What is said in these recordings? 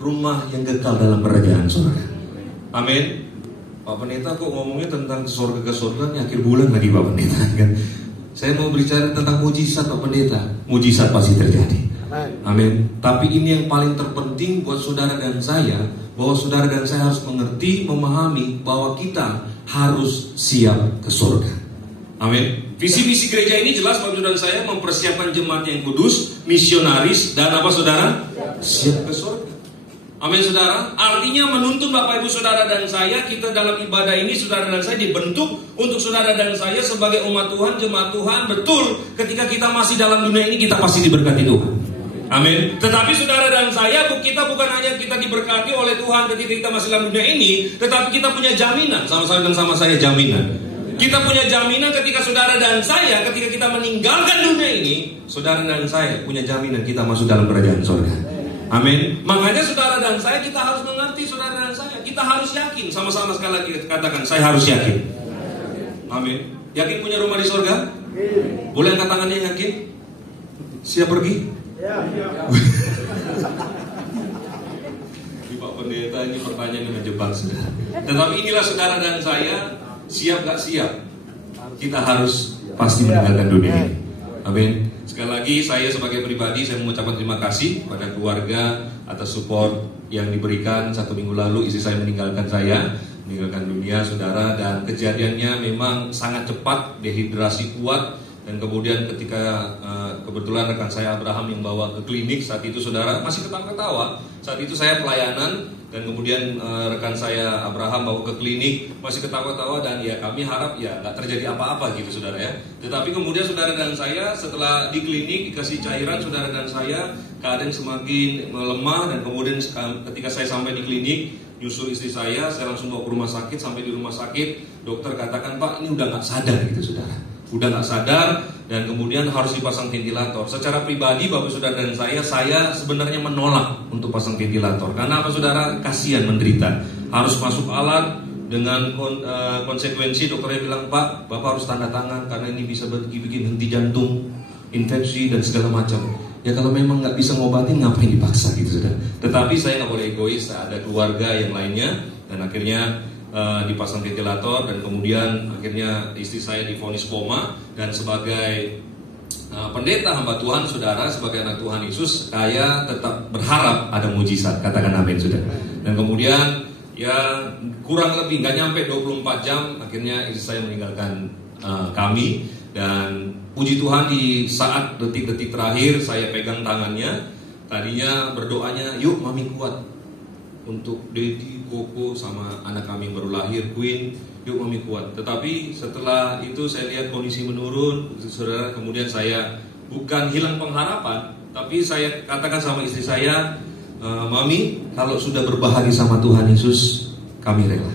rumah yang kekal dalam kerajaan surga. Amin. Pak Pendeta kok ngomongnya tentang surga ke surga, ini akhir bulan lagi Pak Pendeta kan? Saya mau berbicara tentang mujizat Pak Pendeta. Mujizat pasti terjadi. Amin. Tapi ini yang paling terpenting buat saudara dan saya, bahwa saudara dan saya harus mengerti, memahami bahwa kita harus siap ke surga. Amin. Visi misi gereja ini jelas Bapak Ibu dan saya mempersiapkan jemaat yang kudus, misionaris, dan apa saudara? Siap ke surga. Amin saudara. Artinya menuntun Bapak Ibu saudara dan saya, kita dalam ibadah ini saudara dan saya dibentuk untuk saudara dan saya sebagai umat Tuhan, jemaat Tuhan. Betul, ketika kita masih dalam dunia ini kita pasti diberkati Tuhan. Amin. Tetapi saudara dan saya, kita bukan hanya kita diberkati oleh Tuhan ketika kita masih dalam dunia ini, tetapi kita punya jaminan. Sama saya jaminan. Kita punya jaminan ketika saudara dan saya, ketika kita meninggalkan dunia ini, saudara dan saya punya jaminan kita masuk dalam kerajaan surga. Amin. Makanya saudara dan saya, kita harus mengerti saudara dan saya, kita harus yakin. Sama-sama sekali lagi katakan, saya harus yakin. Amin. Yakin punya rumah di surga? Boleh angkat tangannya yakin? Siap pergi? Ya. Pak Pendeta, ini pertanyaan yang menjebak saudara. Tetapi inilah saudara dan saya, siap gak siap? Kita harus pasti meninggalkan dunia ini. Amin. Sekali lagi saya sebagai pribadi, saya mengucapkan terima kasih pada keluarga atas support yang diberikan. 1 minggu lalu istri saya meninggalkan dunia saudara, dan kejadiannya memang sangat cepat, dehidrasi kuat. Dan kemudian ketika kebetulan rekan saya Abraham yang bawa ke klinik, saat itu saudara masih ketawa-ketawa. Saat itu saya pelayanan, dan kemudian rekan saya Abraham bawa ke klinik, masih ketawa-tawa, dan ya kami harap ya gak terjadi apa-apa gitu saudara ya. Tetapi kemudian saudara dan saya setelah di klinik dikasih cairan, saudara dan saya keadaan semakin melemah. Dan kemudian ketika saya sampai di klinik, nyusul istri saya langsung bawa ke rumah sakit. Sampai di rumah sakit, dokter katakan, Pak ini udah gak sadar gitu saudara, udah gak sadar, dan kemudian harus dipasang ventilator. Secara pribadi Bapak saudara dan saya sebenarnya menolak untuk pasang ventilator. Karena apa saudara? Kasihan menderita. Harus masuk alat dengan konsekuensi dokternya bilang, Pak, Bapak harus tanda tangan karena ini bisa bikin henti jantung, infeksi dan segala macam. Ya kalau memang nggak bisa ngobatin, ngapain dipaksa gitu saudara. Tetapi saya nggak boleh egois, ada keluarga yang lainnya, dan akhirnya dipasang ventilator, dan kemudian akhirnya istri saya divonis koma. Dan sebagai pendeta hamba Tuhan saudara, sebagai anak Tuhan Yesus, saya tetap berharap ada mujizat. Katakan amin saudara. Dan kemudian ya kurang lebih nggak nyampe 24 jam akhirnya istri saya meninggalkan kami. Dan puji Tuhan di saat detik-detik terakhir saya pegang tangannya. Tadinya berdoanya, yuk mami kuat, untuk Dedi, Koko, sama anak kami yang baru lahir, Queen, yuk mami kuat. Tetapi setelah itu saya lihat kondisi menurun, saudara. Kemudian saya bukan hilang pengharapan, tapi saya katakan sama istri saya, Mami, kalau sudah berbahagi sama Tuhan Yesus, kami rela.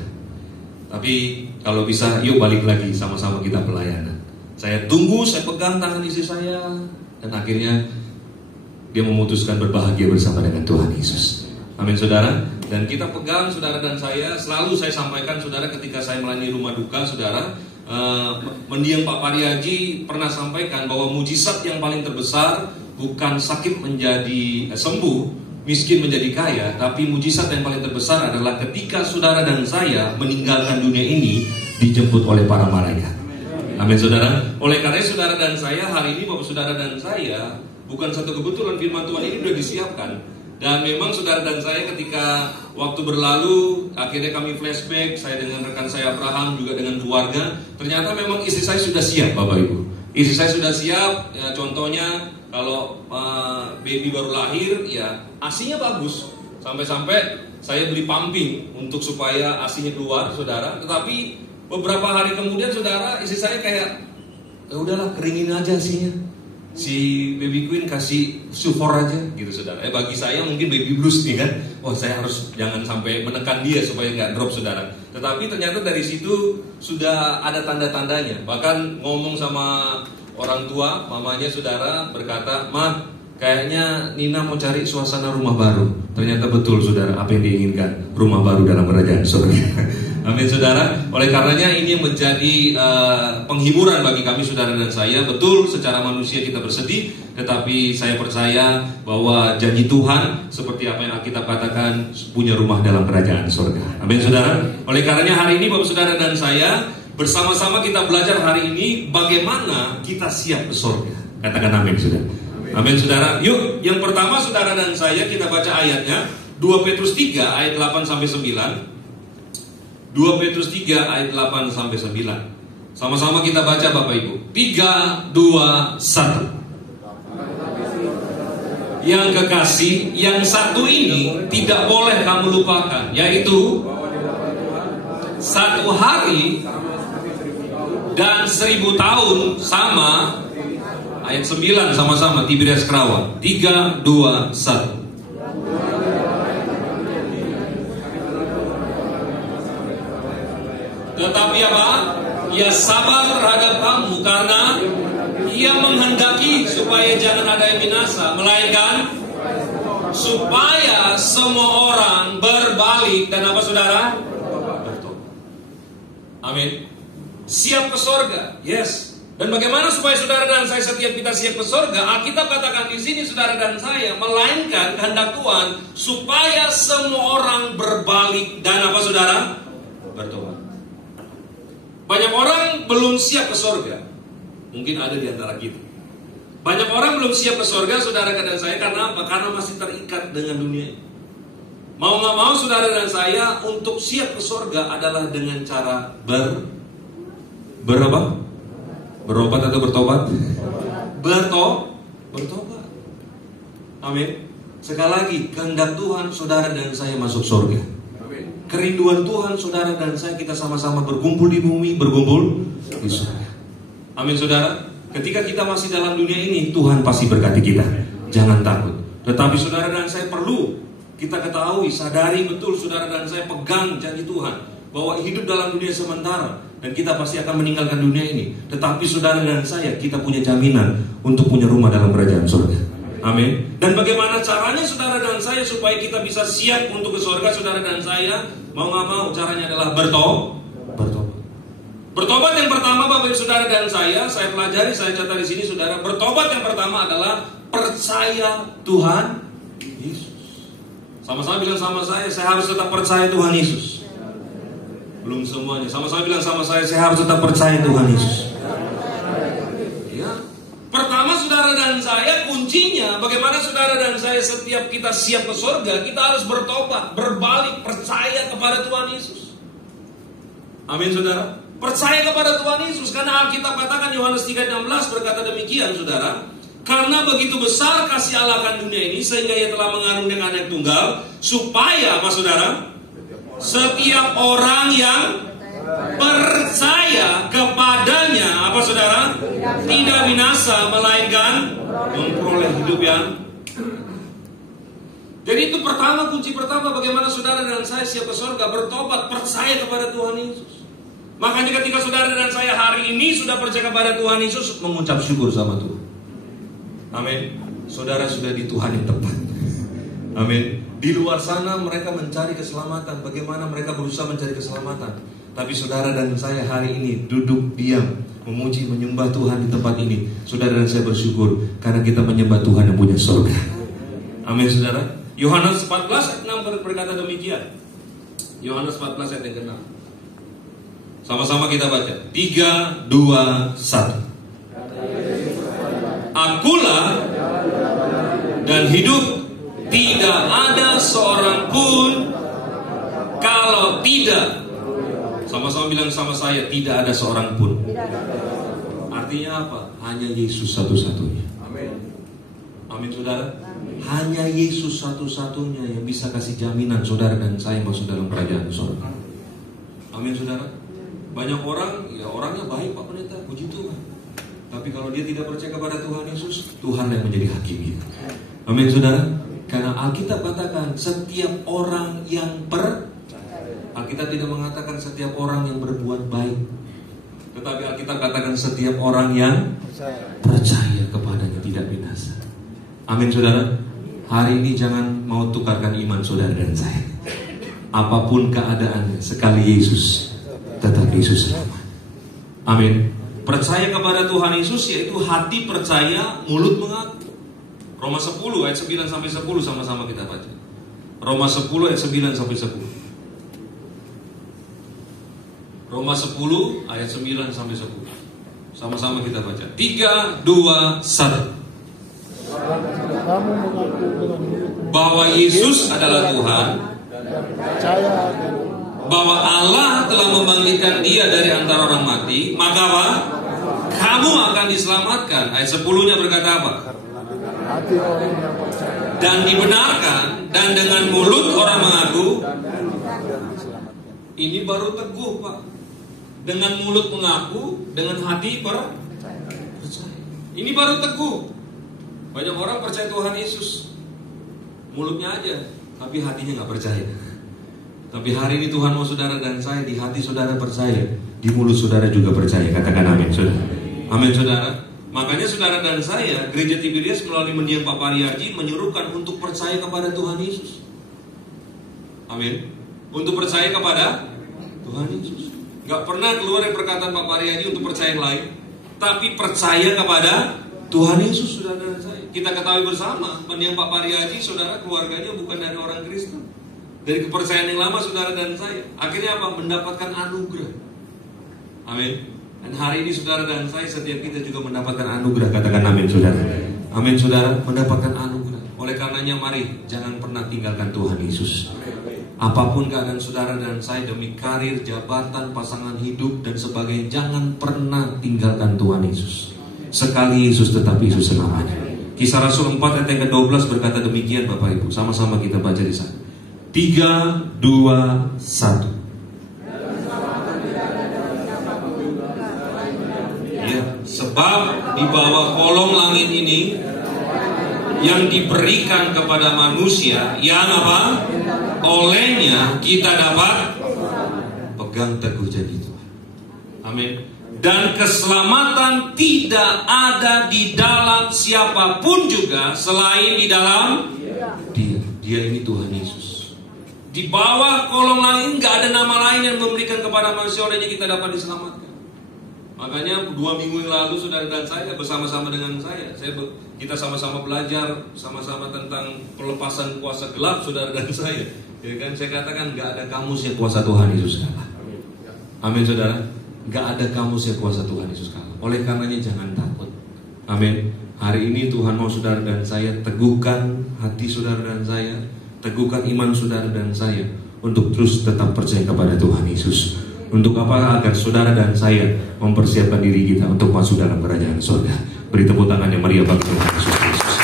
Tapi kalau bisa, yuk balik lagi sama-sama kita pelayanan. Saya tunggu, saya pegang tangan istri saya, dan akhirnya dia memutuskan berbahagia bersama dengan Tuhan Yesus. Amin saudara. Dan kita pegang saudara dan saya, selalu saya sampaikan saudara ketika saya melayani rumah duka saudara, mendiang Pak Pariaji pernah sampaikan bahwa mujizat yang paling terbesar bukan sakit menjadi sembuh, miskin menjadi kaya, tapi mujizat yang paling terbesar adalah ketika saudara dan saya meninggalkan dunia ini dijemput oleh para malaikat. Amin saudara. Oleh karena saudara dan saya hari ini, Bapak saudara dan saya, bukan satu kebetulan firman Tuhan ini sudah disiapkan. Dan memang saudara dan saya ketika waktu berlalu, akhirnya kami flashback, saya dengan rekan saya Abraham, juga dengan keluarga. Ternyata memang istri saya sudah siap Bapak Ibu. Istri saya sudah siap, ya, contohnya kalau baby baru lahir, ya ASI-nya bagus. Sampai-sampai saya beli pumping untuk supaya ASI-nya keluar saudara. Tetapi beberapa hari kemudian saudara, istri saya kayak, ya udahlah keringin aja ASI-nya. Si baby queen kasih support aja gitu saudara. Bagi saya mungkin baby blues nih kan. Wah saya harus jangan sampai menekan dia supaya nggak drop saudara. Tetapi ternyata dari situ sudah ada tanda-tandanya. Bahkan ngomong sama orang tua, mamanya saudara berkata, Ma, kayaknya Nina mau cari suasana rumah baru. Ternyata betul saudara, apa yang diinginkan, rumah baru dalam kerajaan surga. Amin saudara. Oleh karenanya ini menjadi penghiburan bagi kami saudara dan saya. Betul secara manusia kita bersedih, tetapi saya percaya bahwa janji Tuhan seperti apa yang kita katakan, punya rumah dalam kerajaan surga. Amin saudara. Oleh karenanya hari ini Bapak saudara dan saya bersama-sama kita belajar hari ini bagaimana kita siap ke surga. Katakan amin saudara. Amin saudara. Yuk, yang pertama saudara dan saya kita baca ayatnya 2 Petrus 3 ayat 8 sampai 9. 2 Petrus 3 ayat 8 sampai 9. Sama-sama kita baca Bapak Ibu. 3 2 1. Yang kekasih, yang satu ini tidak boleh kamu lupakan, yaitu satu hari dan 1000 tahun sama. Ayat 9 sama-sama Tiberias Kerawang. 3 2 1. Tetapi apa? Ia sabar terhadap kamu karena ia menghendaki supaya jangan ada yang binasa, melainkan supaya semua orang berbalik dan apa saudara? Bertobat. Amin. Siap ke surga. Yes. Dan bagaimana supaya saudara dan saya setiap kita siap ke surga? Alkitab katakan di sini saudara dan saya, melainkan kehendak Tuhan supaya semua orang berbalik dan apa saudara? Bertobat. Banyak orang belum siap ke surga. Mungkin ada di antara kita. Banyak orang belum siap ke surga saudara dan saya karena apa? Karena masih terikat dengan dunia. Mau gak mau saudara dan saya untuk siap ke surga adalah dengan cara berapa? Berobat atau bertobat? Bertobat. Amin. Sekali lagi, kehendak Tuhan saudara dan saya masuk surga. Kerinduan Tuhan saudara dan saya kita sama-sama berkumpul di bumi, berkumpul di surga. Amin saudara. Ketika kita masih dalam dunia ini, Tuhan pasti berkati kita. Jangan takut. Tetapi saudara dan saya perlu kita ketahui, sadari betul saudara dan saya pegang janji Tuhan bahwa hidup dalam dunia sementara dan kita pasti akan meninggalkan dunia ini. Tetapi saudara dan saya, kita punya jaminan untuk punya rumah dalam kerajaan surga. Amin. Dan bagaimana caranya saudara dan saya supaya kita bisa siap untuk ke surga saudara dan saya? Mau gak mau caranya adalah bertobat. Bertobat yang pertama Bapak Ibu saudara dan saya pelajari, saya catat di sini saudara. Bertobat yang pertama adalah percaya Tuhan Yesus. Sama-sama bilang sama saya harus tetap percaya Tuhan Yesus. Belum semuanya. Sama-sama bilang sama saya harus tetap percaya Tuhan Yesus. Ya. Pertama saudara dan saya, kuncinya bagaimana saudara dan saya setiap kita siap ke surga, kita harus bertobat, berbalik, percaya kepada Tuhan Yesus. Amin saudara. Percaya kepada Tuhan Yesus karena Alkitab katakan Yohanes 3:16 berkata demikian saudara. Karena begitu besar kasih Allah akan dunia ini sehingga ia telah mengaruniakan anak tunggal supaya apa saudara? Setiap orang yang percaya kepadanya apa saudara? Tidak binasa melainkan memperoleh hidup yang. Jadi itu pertama, kunci pertama bagaimana saudara dan saya siap ke surga, bertobat, percaya kepada Tuhan Yesus. Makanya ketika saudara dan saya hari ini sudah percaya kepada Tuhan Yesus, mengucap syukur sama Tuhan. Amin. Saudara sudah di Tuhan yang tepat. Amin. Di luar sana mereka mencari keselamatan. Bagaimana mereka berusaha mencari keselamatan. Tapi saudara dan saya hari ini duduk diam, memuji, menyembah Tuhan di tempat ini. Saudara dan saya bersyukur karena kita menyembah Tuhan yang punya surga. Amin saudara. Yohanes 14 ayat 6 berkata demikian. Yohanes 14 ayat yang ke-6. Sama-sama kita baca. 3, 2, 1. Akulah dan hidup, tidak ada seorang pun kalau tidak. Sama-sama bilang sama saya, tidak ada seorang pun. Artinya apa? Hanya Yesus satu-satunya. Amin saudara. Hanya Yesus satu-satunya yang bisa kasih jaminan saudara dan saya masuk dalam kerajaan surga. Amin saudara. Banyak orang, ya orangnya baik Pak Pendeta, puji Tuhan. Tapi kalau dia tidak percaya kepada Tuhan Yesus, Tuhan yang menjadi hakimnya. Amin saudara. Karena Alkitab katakan setiap orang yang Alkitab tidak mengatakan setiap orang yang berbuat baik, tetapi Alkitab katakan setiap orang yang percaya kepadanya tidak binasa. Amin saudara. Hari ini jangan mau tukarkan iman saudara dan saya. apapun keadaannya, sekali Yesus, tetap Yesus selamat. Amin. Percaya kepada Tuhan Yesus yaitu hati percaya, mulut mengaku. Roma 10 ayat 9 sampai 10 sama-sama kita baca. Roma 10 ayat 9 sampai 10. Roma 10 ayat 9 sampai 10. Sama-sama kita baca. 3, 2, 1. Bahwa Yesus adalah Tuhan, bahwa Allah telah membangkitkan Dia dari antara orang mati, maka apa? Kamu akan diselamatkan. Ayat 10-nya berkata apa? Dan dibenarkan, dan dengan mulut orang mengaku. Ini baru teguh, Pak. Dengan mulut mengaku, dengan hati percaya. Ini baru teguh. Banyak orang percaya Tuhan Yesus, mulutnya aja, tapi hatinya nggak percaya. Tapi hari ini Tuhan mau saudara dan saya, di hati saudara percaya, di mulut saudara juga percaya. Katakan amin, saudara. Amin, saudara. Makanya saudara dan saya, Gereja Tiberias melalui mendiang Pak Pariarji menyuruhkan untuk percaya kepada Tuhan Yesus. Amin. Untuk percaya kepada Tuhan Yesus. Gak pernah keluar dari perkataan Pak Pariarji untuk percaya yang lain, tapi percaya kepada Tuhan Yesus, saudara dan saya. Kita ketahui bersama, mendiang Pak Pariarji, saudara, keluarganya bukan dari orang Kristen. Dari kepercayaan yang lama saudara dan saya, akhirnya apa? Mendapatkan anugerah. Amin. Dan hari ini saudara dan saya, setiap kita juga mendapatkan anugerah. Katakan amin, saudara. Amin, saudara, mendapatkan anugerah. Oleh karenanya mari jangan pernah tinggalkan Tuhan Yesus. Apapun keadaan saudara dan saya, demi karir, jabatan, pasangan hidup dan sebagainya, jangan pernah tinggalkan Tuhan Yesus. Sekali Yesus tetap Yesus selamanya. Kisah Rasul 4 ayat yang ke-12 berkata demikian, Bapak Ibu. Sama-sama kita baca di sana. 3, 2, 1. Ya, sebab di bawah kolong langit ini yang diberikan kepada manusia, yang apa? Olehnya kita dapat pegang teguh janji Tuhan. Amin. Dan keselamatan tidak ada di dalam siapapun juga selain di dalam Dia. Dia ini Tuhan Yesus. Di bawah kolong langit nggak ada nama lain yang memberikan kepada manusia, olehnya kita dapat diselamatkan. Makanya 2 minggu yang lalu saudara dan saya bersama-sama dengan saya kita sama-sama belajar sama-sama tentang pelepasan kuasa gelap, saudara dan saya. Ya kan, saya katakan nggak ada kamus yang kuasa Tuhan Yesus kalah. Amin, saudara. Nggak ada kamus yang kuasa Tuhan Yesus kalah. Oleh karenanya jangan takut. Amin. Hari ini Tuhan mau saudara dan saya teguhkan hati saudara dan saya, teguhkan iman saudara dan saya untuk terus tetap percaya kepada Tuhan Yesus. Untuk apa? Agar saudara dan saya mempersiapkan diri kita untuk masuk dalam kerajaan surga. Beri tepuk tangan yang meriah bagi Tuhan Yesus Kristus.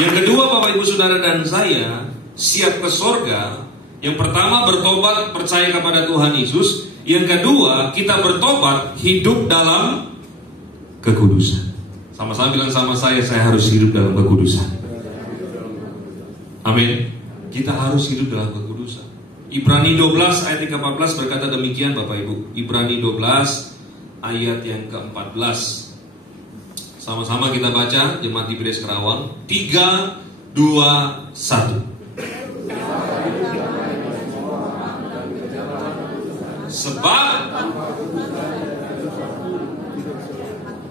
Yang kedua, Bapak Ibu saudara dan saya, siap ke surga. Yang pertama, bertobat, percaya kepada Tuhan Yesus. Yang kedua, kita bertobat, hidup dalam kekudusan. Sama-sama bilang sama saya harus hidup dalam kekudusan. Amin. Kita harus hidup dalam kekudusan. Ibrani 12 ayat 14 berkata demikian, Bapak Ibu. Ibrani 12 ayat yang ke-14. Sama-sama kita baca, Jemaat Tiberias Kerawang. 3, 2, 1.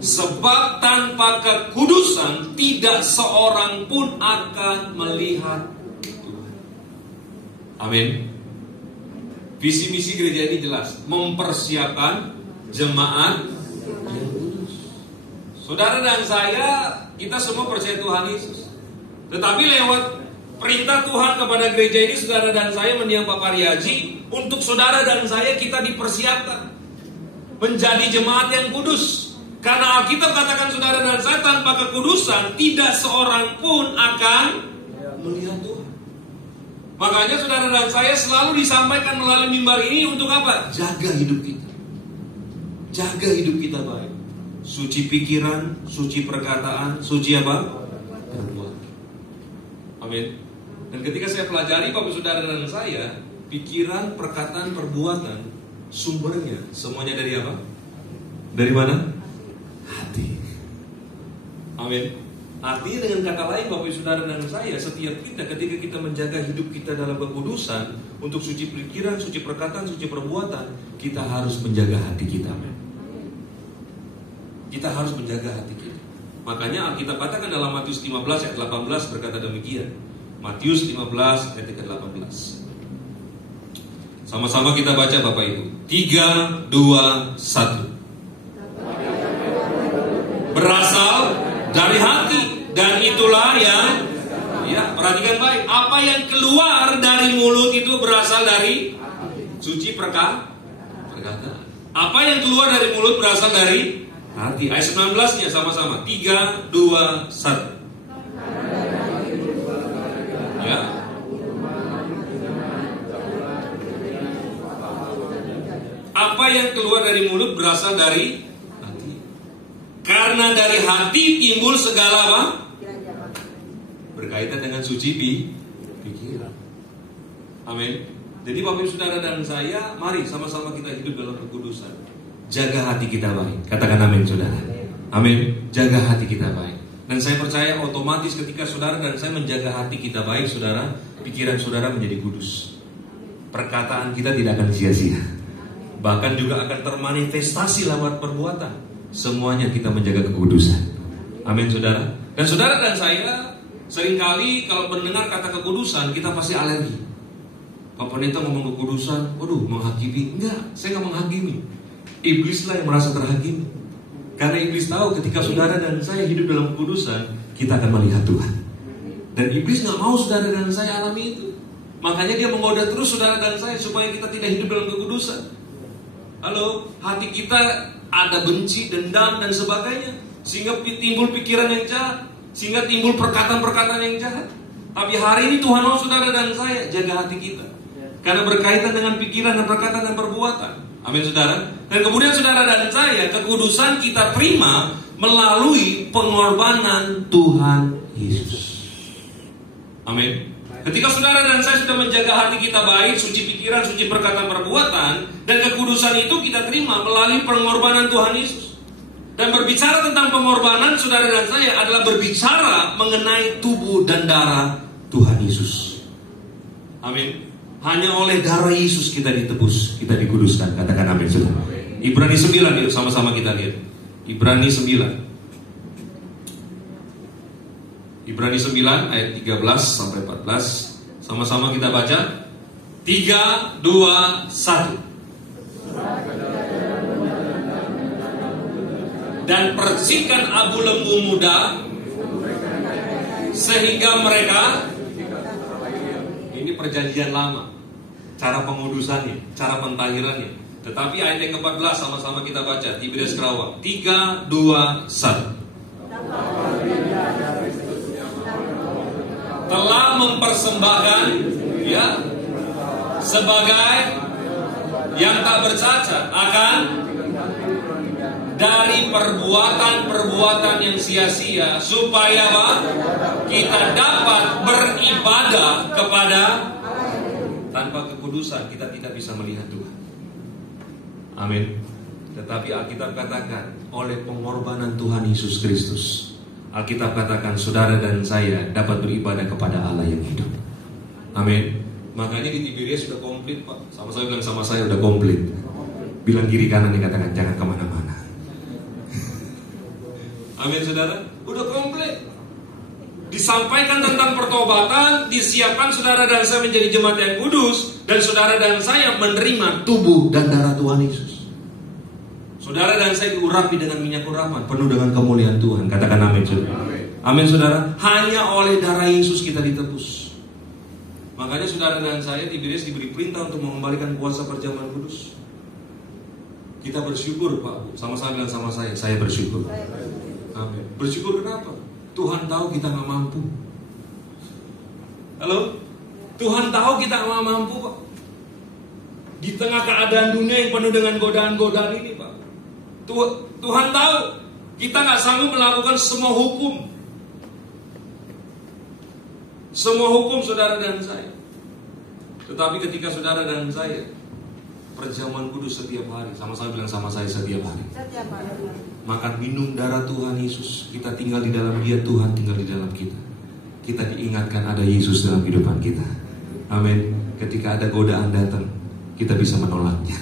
Sebab tanpa kekudusan tidak seorang pun akan melihat Tuhan. Amin. Visi misi gereja ini jelas, mempersiapkan jemaat yang kudus. Saudara dan saya, kita semua percaya Tuhan Yesus. Tetapi lewat perintah Tuhan kepada gereja ini, saudara dan saya mendiang Pak Pariarji, untuk saudara dan saya kita dipersiapkan menjadi jemaat yang kudus. Karena Alkitab katakan saudara dan saya, tanpa kekudusan tidak seorang pun akan melihat Tuhan. Makanya saudara dan saya selalu disampaikan melalui mimbar ini untuk apa? Jaga hidup kita. Jaga hidup kita baik. Suci pikiran, suci perkataan, suci apa? Perbuatan. Amin. Dan ketika saya pelajari Bapak saudara dan saya, pikiran, perkataan, perbuatan, sumbernya semuanya dari apa? Dari mana? Hati. Amin. Artinya dengan kata lain Bapak Ibu Saudara dan saya, setiap kita ketika kita menjaga hidup kita dalam kekudusan, untuk suci pikiran, suci perkataan, suci perbuatan, kita harus menjaga hati kita. Kita harus menjaga hati kita. Makanya Alkitab katakan dalam Matius 15 ayat 18 berkata demikian. Matius 15 ayat 18. Sama-sama kita baca Bapak Ibu. 3, 2, 1. Berasal dari hati, dan itulah yang, ya, perhatikan baik, apa yang keluar dari mulut itu berasal dari suci perkataan. Apa yang keluar dari mulut berasal dari hati. Ayat 19-nya sama-sama. 3, 2, 1. Ya. Apa yang keluar dari mulut berasal dari hati. Karena dari hati timbul segala apa? Berkaitan dengan suci pikiran. Amin. Jadi Bapak Ibu Saudara dan saya, mari sama-sama kita hidup dalam kekudusan. Jaga hati kita baik. Katakan amin Saudara. Amin. Jaga hati kita baik. Dan saya percaya otomatis ketika saudara dan saya menjaga hati kita baik, saudara, pikiran saudara menjadi kudus. Perkataan kita tidak akan sia-sia. Bahkan juga akan termanifestasi lewat perbuatan. Semuanya kita menjaga kekudusan. Amin saudara. Dan saudara dan saya seringkali kalau mendengar kata kekudusan, kita pasti alergi. Pak Pendeta ngomong kekudusan, waduh menghakimi. Enggak, saya nggak menghakimi. Iblislah yang merasa terhakimi. Karena iblis tahu ketika saudara dan saya hidup dalam kekudusan, kita akan melihat Tuhan. Dan iblis nggak mau saudara dan saya alami itu. Makanya dia menggoda terus saudara dan saya supaya kita tidak hidup dalam kekudusan. Halo, hati kita ada benci, dendam dan sebagainya, sehingga timbul pikiran yang jahat, sehingga timbul perkataan-perkataan yang jahat. Tapi hari ini Tuhan mau saudara dan saya jaga hati kita, karena berkaitan dengan pikiran dan perkataan dan perbuatan. Amin saudara. Dan kemudian saudara dan saya, kekudusan kita terima melalui pengorbanan Tuhan Yesus. Amin. Ketika saudara dan saya sudah menjaga hati kita baik, suci pikiran, suci perkataan, perbuatan, dan kekudusan itu kita terima melalui pengorbanan Tuhan Yesus. Dan berbicara tentang pengorbanan saudara dan saya adalah berbicara mengenai tubuh dan darah Tuhan Yesus. Amin. Hanya oleh darah Yesus kita ditebus, kita dikuduskan. Katakan amin saudara. Ibrani 9, yuk sama-sama kita lihat. Ibrani 9. Ibrani 9 ayat 13 sampai 14. Sama-sama kita baca. 3, 2, 1. Dan percikan abu lembu muda sehingga mereka, ini perjanjian lama, cara pengudusannya, cara pentahirannya. Tetapi ayat yang ke-14 sama-sama kita baca. Tiberias Kerawang. 3, 2, 1. Telah mempersembahkan, ya, sebagai yang tak bercacat akan dari perbuatan-perbuatan yang sia-sia, supaya apa? Kita dapat beribadah kepada. Tanpa kekudusan kita tidak bisa melihat Tuhan. Amin. Tetapi Alkitab katakan oleh pengorbanan Tuhan Yesus Kristus, Alkitab katakan saudara dan saya dapat beribadah kepada Allah yang hidup. Amin. Makanya di Tiberias sudah komplit Pak. Sama-sama bilang sama saya udah komplit. Bilang kiri kanan nih, katakan jangan kemana-mana. Amin saudara. Udah komplit. Disampaikan tentang pertobatan, disiapkan saudara dan saya menjadi jemaat yang kudus, dan saudara dan saya menerima tubuh dan darah Tuhan Yesus. Saudara dan saya diurapi dengan minyak urapan, penuh dengan kemuliaan Tuhan. Katakan amin saudara. Amin saudara. Hanya oleh darah Yesus kita ditebus. Makanya saudara dan saya Tiberias diberi perintah untuk mengembalikan kuasa perjamuan kudus. Kita bersyukur Pak. Sama-sama bilang sama saya bersyukur. Amin. Bersyukur kenapa? Tuhan tahu kita gak mampu. Halo? Tuhan tahu kita gak mampu Pak. Di tengah keadaan dunia yang penuh dengan godaan-godaan ini Pak, Tuhan tahu kita gak sanggup melakukan semua hukum. Semua hukum saudara dan saya. Tetapi ketika saudara dan saya perjamuan kudus setiap hari. Sama-sama bilang sama saya, setiap hari. Setiap hari. Makan minum darah Tuhan Yesus. Kita tinggal di dalam Dia, Tuhan tinggal di dalam kita. Kita diingatkan ada Yesus dalam kehidupan kita. Amin. Ketika ada godaan datang, kita bisa menolaknya.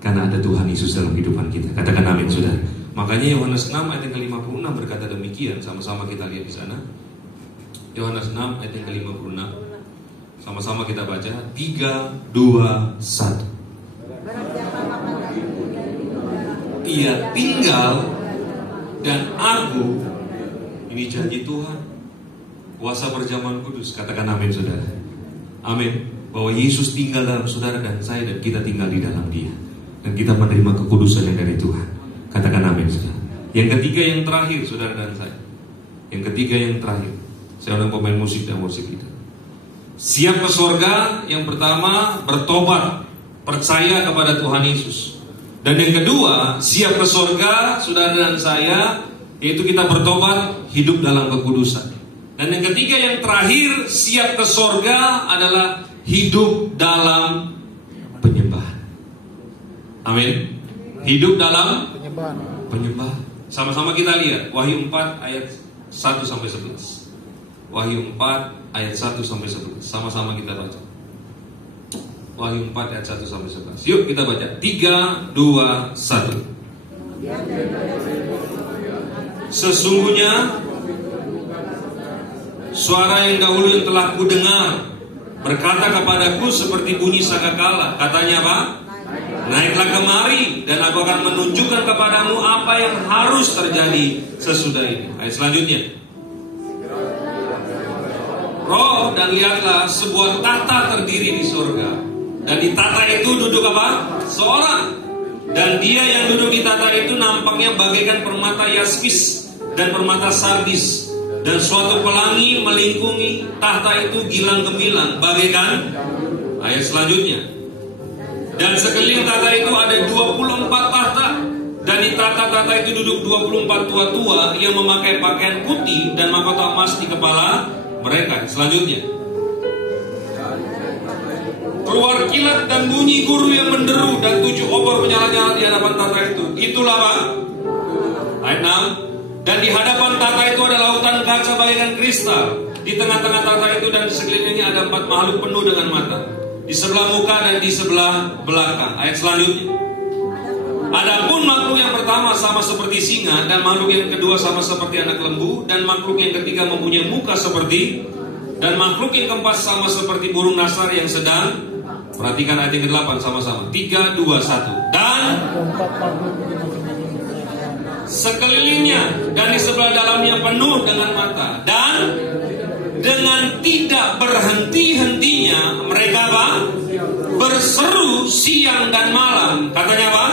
Karena ada Tuhan Yesus dalam kehidupan kita. Katakan amin, saudara. Makanya Yohanes 6 ayat yang ke-56 berkata demikian. Sama-sama kita lihat di sana. Yohanes 6 ayat yang ke-56. Sama-sama kita baca. 3, 2, 1. Ia tinggal dan aku, ini janji Tuhan, kuasa perjamuan kudus. Katakan amin, saudara. Amin. Bahwa Yesus tinggal dalam saudara dan saya, dan kita tinggal di dalam Dia, dan kita menerima kekudusan yang dari Tuhan. Katakan amin, saudara. Yang ketiga, yang terakhir, saudara dan saya. Yang ketiga, yang terakhir. Saya undang pemain musik dan worship kita. Siap ke sorga. Yang pertama, bertobat, percaya kepada Tuhan Yesus. Dan yang kedua, siap ke sorga, saudara dan saya, yaitu kita bertobat, hidup dalam kekudusan. Dan yang ketiga, yang terakhir, siap ke sorga adalah hidup dalam penyembahan. Amin. Hidup dalam penyembahan. Sama-sama kita lihat Wahyu 4 ayat 1-11. Wahyu 4 ayat 1-11. Sama-sama kita baca. Wahyu 4 ayat 1-11. Yuk kita baca. 3, 2, 1. Sesungguhnya suara yang dahulu yang telah ku dengar berkata kepadaku seperti bunyi sangkakala. Katanya apa? Naiklah kemari dan aku akan menunjukkan kepadamu apa yang harus terjadi sesudah ini. Ayat selanjutnya. Roh dan lihatlah sebuah tahta terdiri di surga. Dan di tahta itu duduk apa? Seorang. Dan dia yang duduk di tahta itu nampaknya bagaikan permata yaspis dan permata sardis. Dan suatu pelangi melingkungi tahta itu gilang gemilang bagaikan. Ayat selanjutnya. Dan sekeliling tahta itu ada 24 tahta. Dan di tahta-tahta itu duduk 24 tua-tua yang memakai pakaian putih dan mahkota emas di kepala mereka. Selanjutnya. Keluar kilat dan bunyi guru yang menderu, dan 7 obor menyala-nyala di hadapan tahta itu. Itulah apa? Ayat 6. Dan di hadapan tahta itu ada lautan kaca bagaikan kristal. Di tengah-tengah tahta itu dan di sekelilingnya ada 4 makhluk penuh dengan mata. Di sebelah muka dan di sebelah belakang. Ayat selanjutnya. Adapun makhluk yang pertama sama seperti singa, dan makhluk yang kedua sama seperti anak lembu, dan makhluk yang ketiga mempunyai muka seperti, dan makhluk yang keempat sama seperti burung nasar yang sedang. Perhatikan ayat yang ke-8 sama-sama. 3, 2, 1. Dan sekelilingnya dan di sebelah dalamnya penuh dengan mata. Dan dengan tidak berhenti-hentinya mereka apa? Berseru siang dan malam. Katanya apa?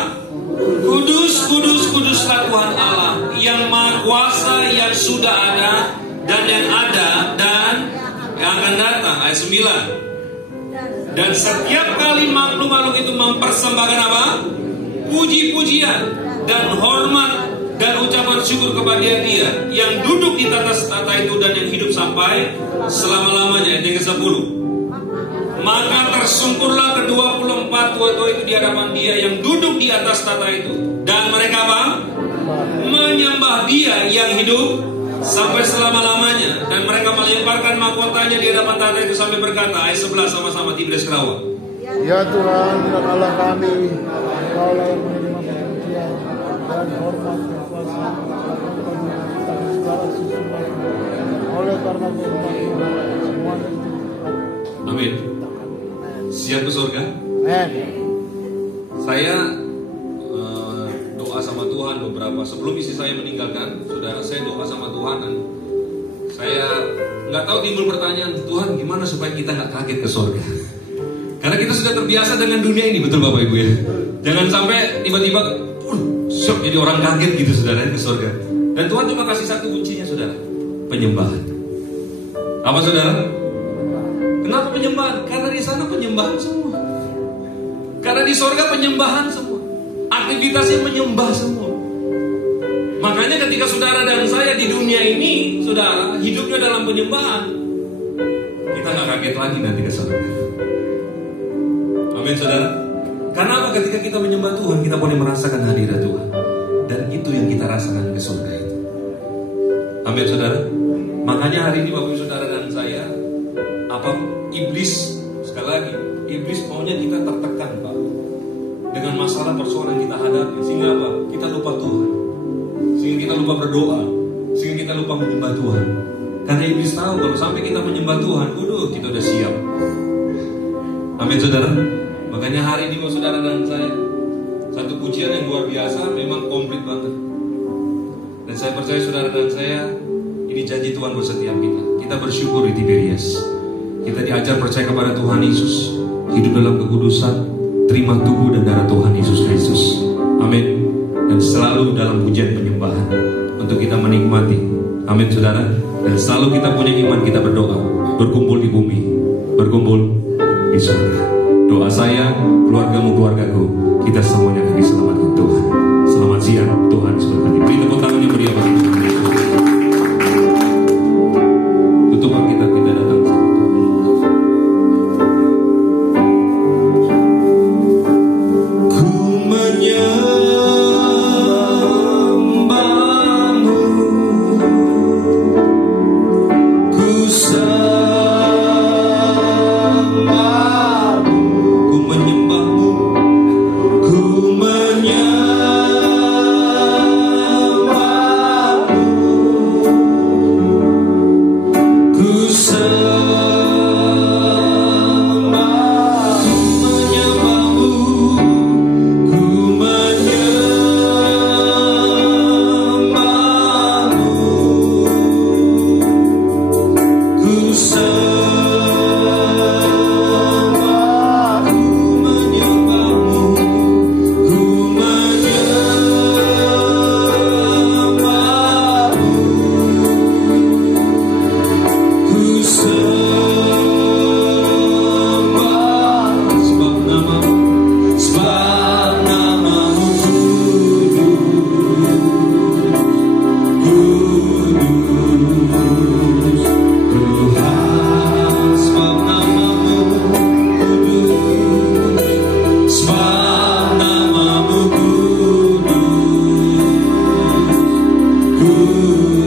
Kudus, kudus, kuduslah Tuhan Allah yang Maha Kuasa, yang sudah ada dan yang ada dan yang akan datang. Ayat 9. Dan setiap kali makhluk-makhluk itu mempersembahkan apa? Puji-pujian dan hormat dan ucapan syukur kepada Dia yang duduk di atas tahta itu dan yang hidup sampai selama-lamanya. Ayat ke-10. Maka tersungkurlah ke-24 tua-tua itu di hadapan Dia yang duduk di atas tahta itu, dan mereka apa? Menyembah Dia yang hidup sampai selama-lamanya, dan mereka melemparkan mahkotanya di hadapan tahta itu sambil berkata. Ayat 11 sama-sama Tibres Kerawang. Ya Tuhan dan Allah kami, Kaulah yang menerima kepujian dan hormat dan kuasa dan segala sesuatu. Oleh karena kehendak Tuhan semuanya itu. Amin. Siap ke surga? Amin. Saya doa sama Tuhan beberapa sebelum istri saya meninggalkan, saudara, saya doa sama Tuhan dan saya nggak tahu, timbul pertanyaan, Tuhan gimana supaya kita nggak kaget ke surga? Karena kita sudah terbiasa dengan dunia ini, betul Bapak Ibu ya. Jangan sampai tiba-tiba shock jadi orang kaget gitu saudara ke surga. Dan Tuhan cuma kasih satu kuncinya saudara, penyembahan. Apa saudara? Kenapa penyembahan? Karena di sana penyembahan semua. Karena di surga penyembahan semua. Aktivitasnya menyembah semua. Makanya ketika saudara dan saya di dunia ini, saudara, hidupnya dalam penyembahan, kita gak kaget lagi nanti ke surga. Amin saudara. Karena apa? ketika kita menyembah Tuhan, kita boleh merasakan hadirat Tuhan. Dan itu yang kita rasakan ke surga itu. Amin, saudara. Makanya hari ini Bapak Ibu Saudara dan saya, iblis, sekali lagi, iblis maunya kita tertekan, Pak, dengan masalah persoalan yang kita hadapi. Sehingga apa? Kita lupa Tuhan. Sehingga kita lupa berdoa. Sehingga kita lupa menyembah Tuhan. Karena iblis tahu kalau sampai kita menyembah Tuhan, kita udah siap. Amin, saudara. Makanya hari ini Bapak Saudara dan saya, satu pujian yang luar biasa, memang komplit banget. Dan saya percaya saudara dan saya, ini janji Tuhan buat setiap kita. Kita bersyukur di Tiberias. Kita diajar percaya kepada Tuhan Yesus, hidup dalam kekudusan, terima tubuh dan darah Tuhan Yesus Kristus. Amin. Dan selalu dalam pujian penyembahan untuk kita menikmati. Amin, saudara. Dan selalu kita punya iman, kita berdoa, berkumpul di bumi, berkumpul di surga. Doa saya, keluargamu, keluargaku, kita semuanya akan diselamatkan Tuhan. Selamat siang, Tuhan memberkati. Beri tepuk tangan yang meriah bagi Tuhan. Tutup kita datang. Ku menyembahmu, ku sembahmu, ku menyembahmu, ku Ku